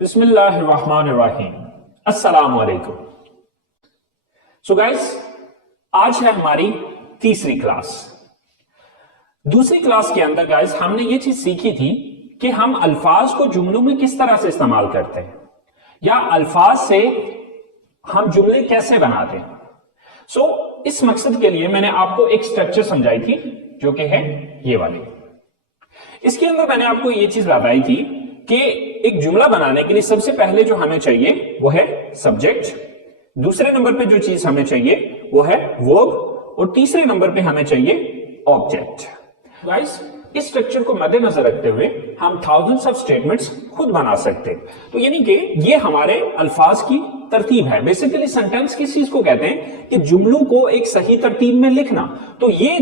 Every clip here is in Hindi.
बिस्मिल्लाहिर्रहमानिर्रहीम। अस्सलाम वालेकुम। सो गाइस, आज है हमारी तीसरी क्लास। दूसरी क्लास के अंदर गाइस हमने ये चीज सीखी थी कि हम अल्फाज को जुमलों में किस तरह से इस्तेमाल करते हैं या अल्फाज से हम जुमले कैसे बनाते हैं। इस मकसद के लिए मैंने आपको एक स्ट्रक्चर समझाई थी जो कि है ये वाली। इसके अंदर मैंने आपको ये चीज बताई थी कि एक जुमला बनाने के लिए सबसे पहले जो हमें चाहिए वो है सब्जेक्ट, दूसरे नंबर पे जो चीज हमें चाहिए वो है वर्ब और तीसरे नंबर पे हमें चाहिए ऑब्जेक्ट। गाइस, इस स्ट्रक्चर को मद्देनजर रखते हुए हम थाउजेंड्स ऑफ स्टेटमेंट्स खुद बना सकते हैं। तो यानी कि ये हमारे अल्फाज की तरतीब है। बेसिकली सेंटेंस किस चीज को कहते हैं कि जुमलों को एक सही तरतीब में लिखना। तो ये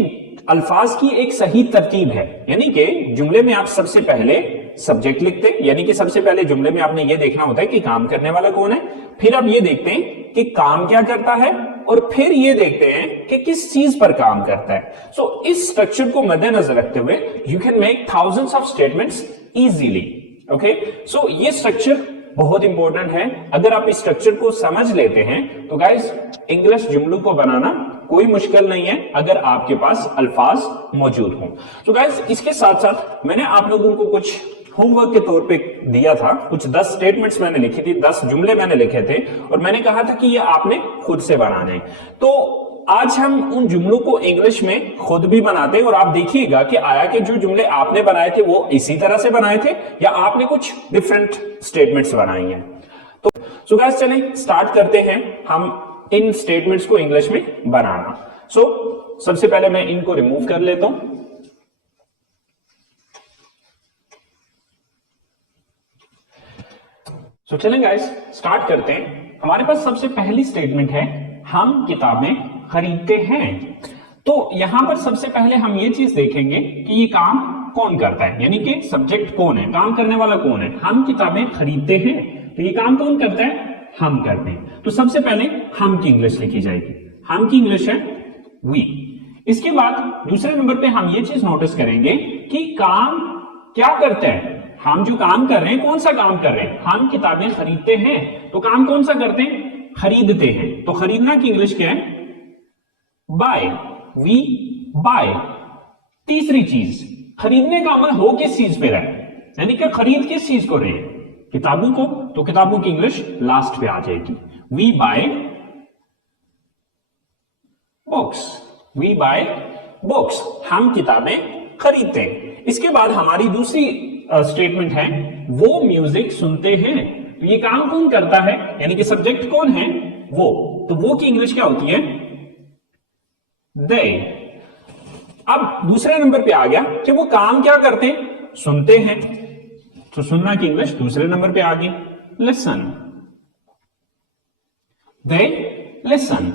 अल्फाज की एक सही तरतीब है, यानी कि जुमले में आप सबसे पहले सब्जेक्ट लिखते हैं, यानी कि सबसे पहले जुमले में आपने ये देखना होता है कि काम करने वाला कौन है, फिर आप ये देखते हैं कि काम क्या करता है और फिर ये देखते हैं कि किस चीज पर काम करता है। इस स्ट्रक्चर को मद्देनजर रखते हुए you can make thousands of statements easily. Okay, ये स्ट्रक्चर बहुत इंपॉर्टेंट है। अगर आप इस स्ट्रक्चर को समझ लेते हैं तो गाइस इंग्लिश जुमलों को बनाना कोई मुश्किल नहीं है अगर आपके पास अल्फाज मौजूद हों। तो गाइस, इसके साथ साथ मैंने आप लोगों को कुछ होमवर्क के तौर पे दिया था। कुछ 10 स्टेटमेंट्स मैंने लिखी थी, 10 जुमले मैंने लिखे थे और मैंने कहा था कि ये आपने खुद से बनाने। तो आज हम उन जुमलों को इंग्लिश में खुद भी बनाते हैं और आप देखिएगा कि आया कि जो जुमले आपने बनाए थे वो इसी तरह से बनाए थे या आपने कुछ डिफरेंट स्टेटमेंट्स बनाई हैं। तो गाइस, चलें स्टार्ट करते हैं हम इन स्टेटमेंट्स को इंग्लिश में बनाना। सबसे पहले मैं इनको रिमूव कर लेता हूं। चलें गाइस स्टार्ट करते हैं। हमारे पास सबसे पहली स्टेटमेंट है, हम किताबें खरीदते हैं। तो यहां पर सबसे पहले हम ये चीज देखेंगे कि ये काम कौन करता है, यानी कि सब्जेक्ट कौन है, काम करने वाला कौन है। हम किताबें खरीदते हैं, तो ये काम कौन करता है, हम करते हैं। तो सबसे पहले हम की इंग्लिश लिखी जाएगी। हम की इंग्लिश है वी। इसके बाद दूसरे नंबर पे हम ये चीज नोटिस करेंगे कि काम क्या करता है। हम जो काम कर रहे हैं, कौन सा काम कर रहे हैं, हम किताबें खरीदते हैं। तो काम कौन सा करते हैं, खरीदते हैं। तो खरीदना की इंग्लिश क्या है, बाय। We bye. तीसरी चीज, खरीदने का अमल हो किस चीज पे रहा है, यानी कि खरीद किस चीज को रहे हैं, किताबों को। तो किताबों की इंग्लिश लास्ट पे आ जाएगी। We buy books. We buy books, हम किताबें खरीदते हैं। इसके बाद हमारी दूसरी स्टेटमेंट है, वो म्यूजिक सुनते हैं। तो ये काम कौन करता है, यानी कि सब्जेक्ट कौन है, वो। तो वो की इंग्लिश क्या होती है, दे। अब दूसरे नंबर पे आ गया कि वो काम क्या करते हैं, सुनते हैं। तो सुनना की इंग्लिश दूसरे नंबर पे आ गई, लिसन। They listen.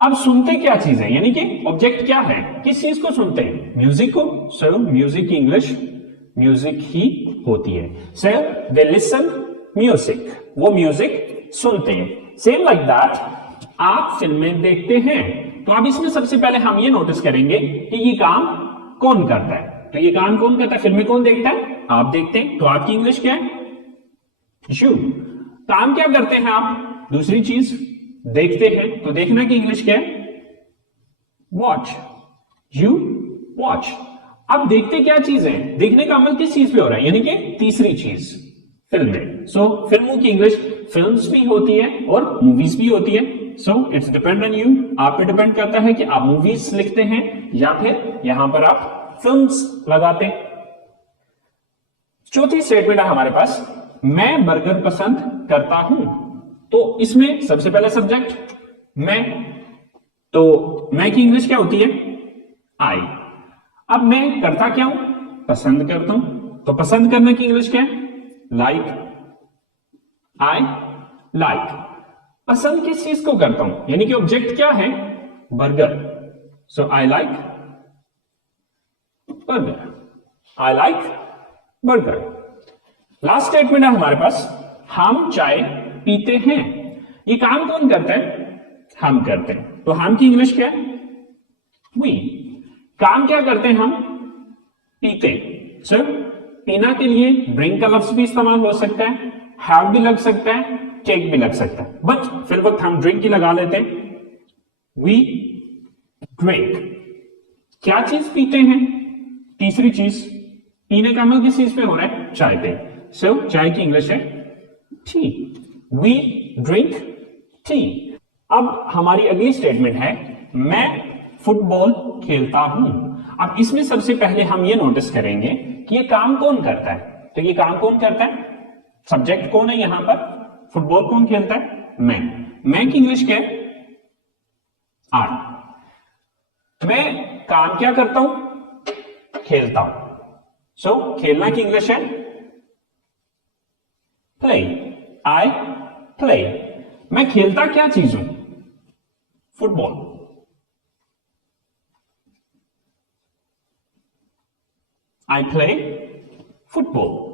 अब सुनते क्या चीज है, यानी कि ऑब्जेक्ट क्या है, किस चीज को सुनते हैं, म्यूजिक को। सो म्यूजिक की इंग्लिश म्यूजिक ही होती है। सो दे लिसन म्यूजिक, वो म्यूजिक सुनते हैं। सेम लाइक दैट, आप फिल्में देखते हैं। तो अब इसमें सबसे पहले हम ये नोटिस करेंगे कि ये काम कौन करता है। तो ये काम कौन करता है, फिल्में कौन देखता है, आप देखते हैं। तो आपकी इंग्लिश क्या है, यू। काम क्या करते हैं आप, दूसरी चीज देखते हैं। तो देखना की इंग्लिश क्या है, वॉच। You watch. अब देखते क्या चीज है, देखने का अमल किस चीज पे हो रहा है, यानी कि तीसरी चीज, फिल्में। फिल्मों की इंग्लिश फिल्म्स भी होती है और मूवीज भी होती है। इट्स डिपेंड ऑन यू, आप पे डिपेंड करता है कि आप मूवीज लिखते हैं या फिर यहां पर आप फिल्म्स लगाते हैं। चौथी स्टेटमेंट है हमारे पास, मैं बर्गर पसंद करता हूं। तो इसमें सबसे पहले सब्जेक्ट मैं, तो मैं की इंग्लिश क्या होती है, आई। अब मैं करता क्या हूं, पसंद करता हूं। तो पसंद करने की इंग्लिश क्या है, लाइक। I like. पसंद किस चीज को करता हूं, यानी कि ऑब्जेक्ट क्या है, burger. So I like burger. I like burger. Last statement है हमारे पास, हम चाय पीते हैं। ये काम कौन करता है, हम करते हैं। तो हम की इंग्लिश क्या है, वी। काम क्या करते हैं हम, पीते। सर पीना के लिए ड्रिंक का लफ्ज भी इस्तेमाल हो सकता है, हैव भी लग सकता है, टेक भी लग सकता है, बट फिर वक्त हम ड्रिंक ही लगा लेते हैं। वी ड्रिंक, क्या चीज पीते हैं? तीसरी चीज, पीने का अमल किस चीज पे हो रहा है? चाय पे। सो चाय की इंग्लिश है टी। We drink tea. अब हमारी अगली स्टेटमेंट है मैं फुटबॉल खेलता हूं। अब इसमें सबसे पहले हम ये नोटिस करेंगे कि ये काम कौन करता है। तो ये काम कौन करता है? सब्जेक्ट कौन है यहां पर? फुटबॉल कौन खेलता है? मैं की इंग्लिश क्या है? आई। मैं काम क्या करता हूं? खेलता हूं। सो खेलना की इंग्लिश है प्ले। I play. मैं खेलता क्या चीज हूं? फुटबॉल। I play football.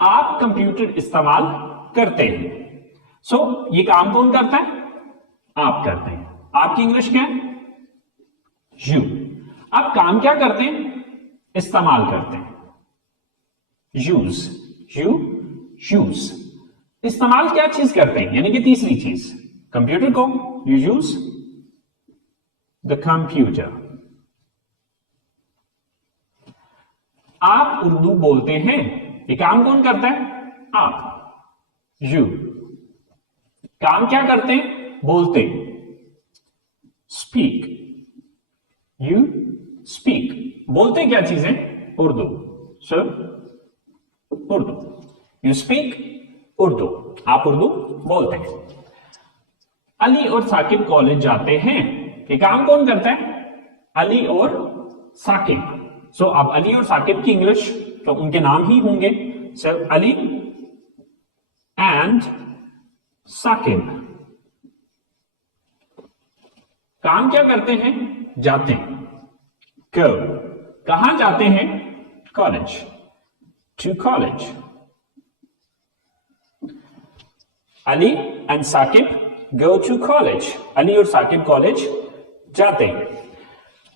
आप कंप्यूटर इस्तेमाल करते हैं। सो ये काम कौन करता है? आप करते हैं। आपकी इंग्लिश क्या है? यू। आप काम क्या करते हैं? इस्तेमाल करते हैं। यूज। You use. इस्तेमाल क्या चीज करते हैं? यानी कि तीसरी चीज, कंप्यूटर को यू यूज द कंप्यूटर। आप उर्दू बोलते हैं। ये काम कौन करता है? आप, यू। काम क्या करते हैं? बोलते। स्पीक। You speak. बोलते क्या चीज है? Urdu. So Urdu. You speak Urdu. आप उर्दू बोलते हैं। अली और साकिब कॉलेज जाते हैं। ये काम कौन करता है? अली और साकिब। सो अब अली और साकिब की इंग्लिश तो उनके नाम ही होंगे। Sir Ali and Sakib. काम क्या करते हैं? जाते हैं। गो। कहां जाते हैं? College. To college. Ali and Saqib go to college. Ali और साकिब कॉलेज जाते हैं।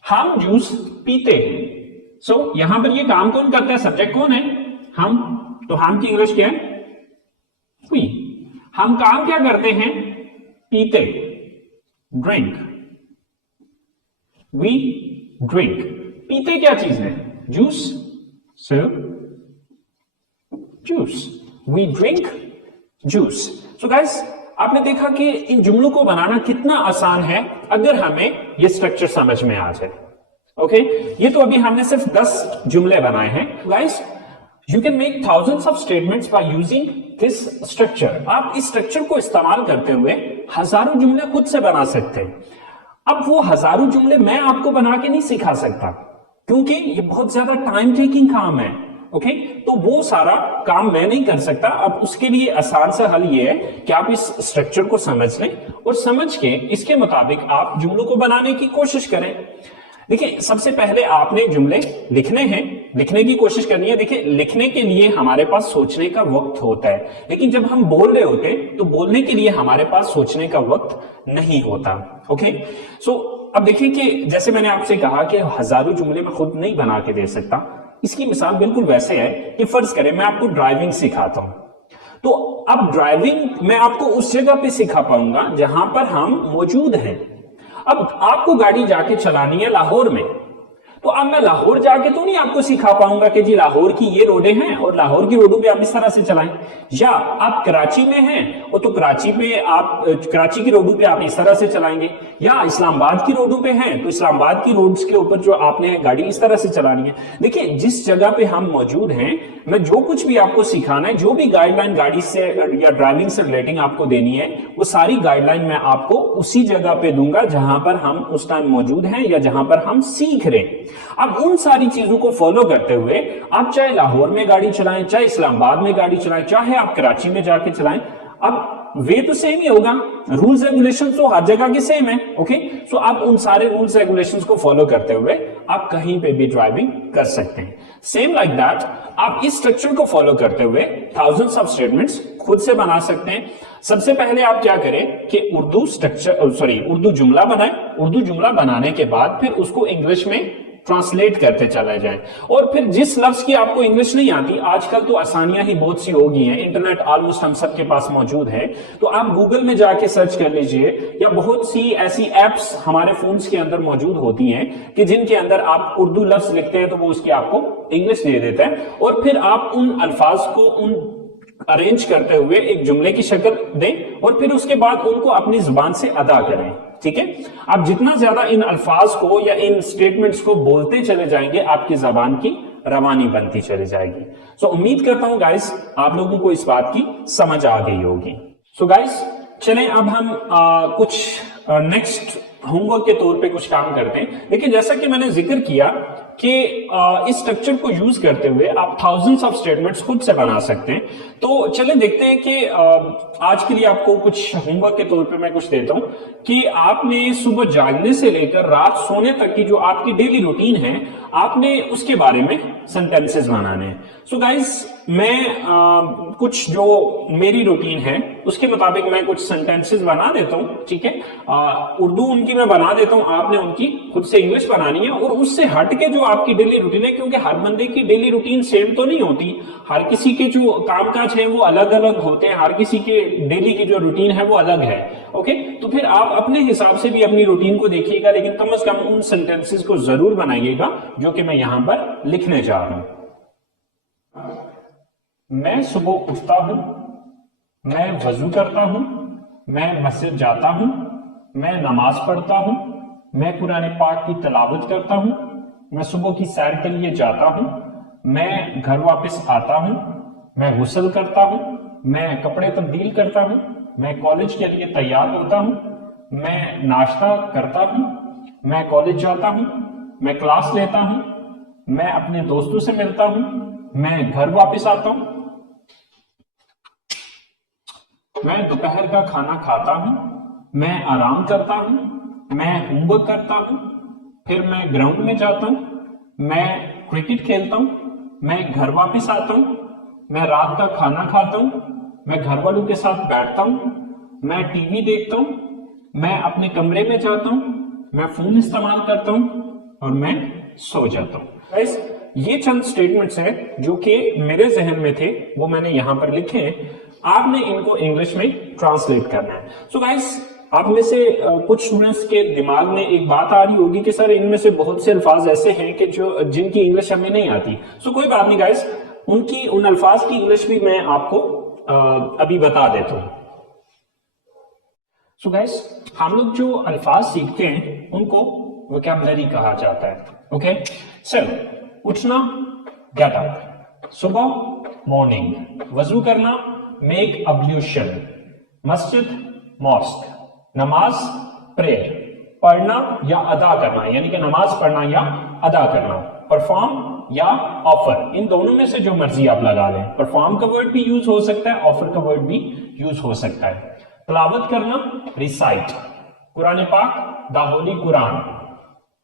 हम जूस पीते हैं। सो यहां पर ये काम कौन करता है? सब्जेक्ट कौन है? हम। तो हम की इंग्लिश क्या है? वी। हम काम क्या करते हैं? पीते। ड्रिंक। We drink. पीते क्या चीज है? Juice. So juice. We drink juice. So guys, आपने देखा कि इन जुमलों को बनाना कितना आसान है अगर हमें ये स्ट्रक्चर समझ में आ जाए। ओके, ये तो अभी हमने सिर्फ 10 जुमले बनाए हैं। Guys, you can make thousands of statements by using this structure. आप इस स्ट्रक्चर को इस्तेमाल करते हुए हजारों जुमले खुद से बना सकते हैं। अब वो हजारों जुमले मैं आपको बना के नहीं सिखा सकता क्योंकि ये बहुत ज्यादा टाइम टेकिंग काम है। ओके, तो वो सारा काम मैं नहीं कर सकता। अब उसके लिए आसान सा हल ये है कि आप इस स्ट्रक्चर को समझ लें और समझ के इसके मुताबिक आप जुमलों को बनाने की कोशिश करें। देखिए, सबसे पहले आपने जुमले लिखने हैं, लिखने की कोशिश करनी है। देखिए, लिखने के लिए हमारे पास सोचने का वक्त होता है, लेकिन जब हम बोल रहे होते हैं तो बोलने के लिए हमारे पास सोचने का वक्त नहीं होता। ओके, सो अब देखिए कि जैसे मैंने आपसे कहा कि हजारों जुमले मैं खुद नहीं बना के दे सकता। इसकी मिसाल बिल्कुल वैसे है कि फर्ज करें मैं आपको ड्राइविंग सिखाता हूं, तो अब ड्राइविंग मैं आपको उस जगह पे सिखा पाऊंगा जहां पर हम मौजूद हैं। अब आपको गाड़ी जाके चलानी है लाहौर में, तो अब मैं लाहौर जाके तो नहीं आपको सिखा पाऊंगा कि जी लाहौर की ये रोडें हैं और लाहौर की रोडों पे आप इस तरह से चलाएं। या आप कराची में हैं और तो कराची पे आप कराची की रोडों पे आप इस तरह से चलाएंगे, या इस्लामाबाद की रोडों पे हैं तो इस्लामाबाद की रोड्स के ऊपर जो आपने गाड़ी इस तरह से चलानी है। देखिए, जिस जगह पे हम मौजूद हैं, मैं जो कुछ भी आपको सिखाना है, जो भी गाइडलाइन गाड़ी से या ड्राइविंग से रिलेटिंग आपको देनी है, वो सारी गाइडलाइन मैं आपको उसी जगह पे दूंगा जहां पर हम उस टाइम मौजूद हैं या जहां पर हम सीख रहे हैं। अब उन सारी चीजों को फॉलो करते हुए आप चाहे लाहौर में गाड़ी चलाएं, चाहे इस्लामाबाद में गाड़ी चलाएं, चाहे आप कराची में जाके चलाएं, अब वे तो सेम ही होगा। रूल्स रेगुलेशन तो हर जगह की सेम है। ओके, सो आप उन सारे रूल्स रेगुलेशंस को फॉलो करते हुए आप कहीं पे भी ड्राइविंग कर सकते हैं। सेम लाइक दैट, आप इस स्ट्रक्चर को फॉलो करते हुए थाउजेंड्स ऑफ स्टेटमेंट्स खुद से बना सकते हैं। सबसे पहले आप क्या करें कि उर्दू जुमला बनाएं। उर्दू जुमला बनाने के बाद फिर उसको इंग्लिश में ट्रांसलेट करते चले जाएं। और फिर जिस लफ्ज की आपको इंग्लिश नहीं आती, आजकल तो आसानियां ही बहुत सी हो गई हैं, इंटरनेट ऑलमोस्ट हम सबके पास मौजूद है, तो आप गूगल में जाके सर्च कर लीजिए, या बहुत सी ऐसी एप्स हमारे फोन्स के अंदर मौजूद होती हैं कि जिनके अंदर आप उर्दू लफ्ज लिखते हैं तो वो उसकी आपको इंग्लिश दे देता है, और फिर आप उन अल्फाज को उन अरेंज करते हुए एक जुमले की शक्ल दें और फिर उसके बाद उनको अपनी जुबान से अदा करें। ठीक है, आप जितना ज्यादा इन अल्फाज को या इन स्टेटमेंट्स को बोलते चले जाएंगे, आपकी जबान की रवानी बनती चली जाएगी। सो उम्मीद करता हूं गाइस आप लोगों को इस बात की समझ आ गई होगी। सो गाइस चलें अब हम कुछ नेक्स्ट होमवर्क के तौर पे कुछ काम करते हैं। लेकिन जैसा कि मैंने जिक्र किया कि इस स्ट्रक्चर को यूज करते हुए आप थाउजेंड्स ऑफ स्टेटमेंट्स खुद से बना सकते हैं। तो चले देखते हैं कि आज के लिए आपको कुछ होमवर्क के तौर पे मैं कुछ देता हूं कि आपने सुबह जागने से लेकर रात सोने तक की जो आपकी डेली रूटीन है, आपने उसके बारे में सेंटेंसेस बनाने हैं। सो गाइस मैं कुछ जो मेरी रूटीन है उसके मुताबिक मैं कुछ सेंटेंसेस बना देता हूं। ठीक है, उर्दू उनकी मैं बना देता हूं, आपने उनकी खुद से इंग्लिश बनानी है। और उससे हट के जो आपकी डेली रूटीन है, क्योंकि हर बंदे की डेली रूटीन सेम तो नहीं होती, हर किसी के जो कामकाज है वो अलग अलग होते हैं, हर किसी के डेली की जो रूटीन है वो अलग है। ओके, तो फिर आप अपने हिसाब से भी अपनी रूटीन को देखिएगा, लेकिन कम से कम उन सेंटेंसेस को जरूर बनाइएगा जो कि मैं यहां पर लिखने जा रहा हूं। मैं सुबह उठता हूं, मैं वजू करता हूं, मैं मस्जिद जाता हूं, मैं नमाज पढ़ता हूं, मैं कुरान पाक की तिलावत करता हूं, मैं सुबह की सैर के लिए जाता हूं, मैं घर वापस आता हूं, मैं गुस्ल करता हूं, मैं कपड़े तब्दील करता हूं, मैं कॉलेज के लिए तैयार होता हूं, मैं नाश्ता करता हूं, मैं कॉलेज जाता हूं, मैं क्लास लेता हूं, मैं अपने दोस्तों से मिलता हूं, मैं घर वापस आता हूं, मैं दोपहर का खाना खाता हूं, मैं आराम करता हूं, मैं होमवर्क करता हूं, फिर मैं ग्राउंड में जाता हूं, मैं क्रिकेट खेलता हूं, मैं घर वापस आता हूं, मैं रात का खाना खाता हूं, मैं घर वालों के साथ बैठता हूं, मैं टीवी देखता हूं, मैं अपने कमरे में जाता हूं, मैं फोन इस्तेमाल करता हूं और मैं सो जाता हूं। गाइस ये चंद स्टेटमेंट्स हैं जो कि मेरे जहन में थे, वो मैंने यहां पर लिखे हैं। आपने इनको इंग्लिश में ट्रांसलेट करना है। सो गाइस आप में से कुछ स्टूडेंट्स के दिमाग में एक बात आ रही होगी कि सर इनमें से बहुत से अल्फाज ऐसे हैं कि जो जिनकी इंग्लिश हमें नहीं आती। सो कोई बात नहीं गाइस, उन अल्फाज की इंग्लिश भी मैं आपको अभी बता देता हूं। सो गाइस हम लोग जो अल्फाज सीखते हैं उनको वोकैबुलरी कहा जाता है। ओके, सर उठना गेट अप, सुबह मॉर्निंग, वजू करना मेक अब्ल्यूशन, मस्जिद मॉस्क, नमाज प्रेयर, पढ़ना या अदा करना यानी कि नमाज पढ़ना या अदा करना, परफॉर्म या ऑफर, इन दोनों में से जो मर्जी आप लगा लें। परफॉर्म का वर्ड भी यूज हो सकता है, ऑफर का वर्ड भी यूज हो सकता है। तिलावत करना रिसाइट, कुरान पाक द होली कुरान,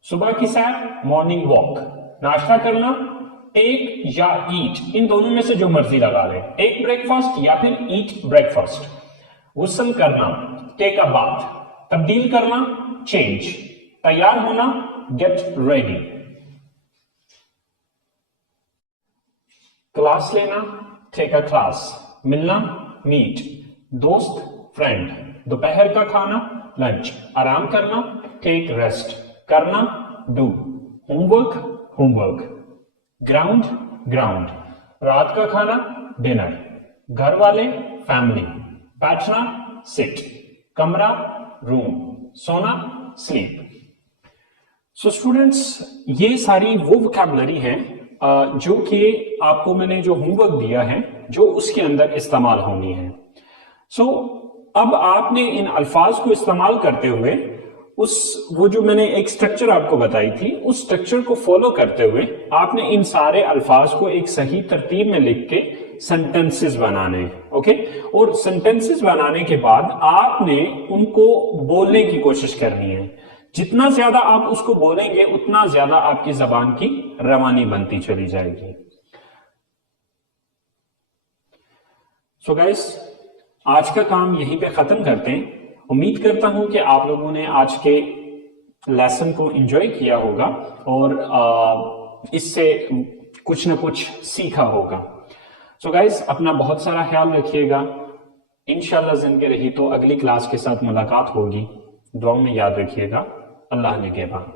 सुबह की सैर मॉर्निंग वॉक, नाश्ता करना टेक या ईट, इन दोनों में से जो मर्जी लगा लें, टेक ब्रेकफास्ट या फिर ईट ब्रेकफास्ट। गुस्ल करना टेक अ बाथ, तब्दील करना चेंज, तैयार होना गेट रेडी, क्लास लेना टेक अ क्लास, मिलना मीट, दोस्त फ्रेंड, दोपहर का खाना लंच, आराम करना टेक रेस्ट, करना do, homework homework, ground ground, रात का खाना डिनर, घर वाले फैमिली, बैठना सिट, कमरा रूम, सोना स्लीप। सो स्टूडेंट्स ये सारी वो वोकैबुलरी है जो कि आपको मैंने जो होमवर्क दिया है जो उसके अंदर इस्तेमाल होनी है। सो अब आपने इन अल्फाज को इस्तेमाल करते हुए वो जो मैंने एक स्ट्रक्चर आपको बताई थी उस स्ट्रक्चर को फॉलो करते हुए आपने इन सारे अल्फाज को एक सही तरतीब में लिख के सेंटेंसेस बनाने। ओके, और सेंटेंसेस बनाने के बाद आपने उनको बोलने की कोशिश करनी है। जितना ज्यादा आप उसको बोलेंगे उतना ज्यादा आपकी जबान की रवानी बनती चली जाएगी। सो गाइस आज का काम यहीं पे खत्म करते हैं। उम्मीद करता हूं कि आप लोगों ने आज के लेसन को एंजॉय किया होगा और इससे कुछ ना कुछ सीखा होगा। सो गाइस, अपना बहुत सारा ख्याल रखिएगा। इंशाल्लाह जिंदगी रही तो अगली क्लास के साथ मुलाकात होगी। दुआ में याद रखिएगा। अल्लाह निगहबान।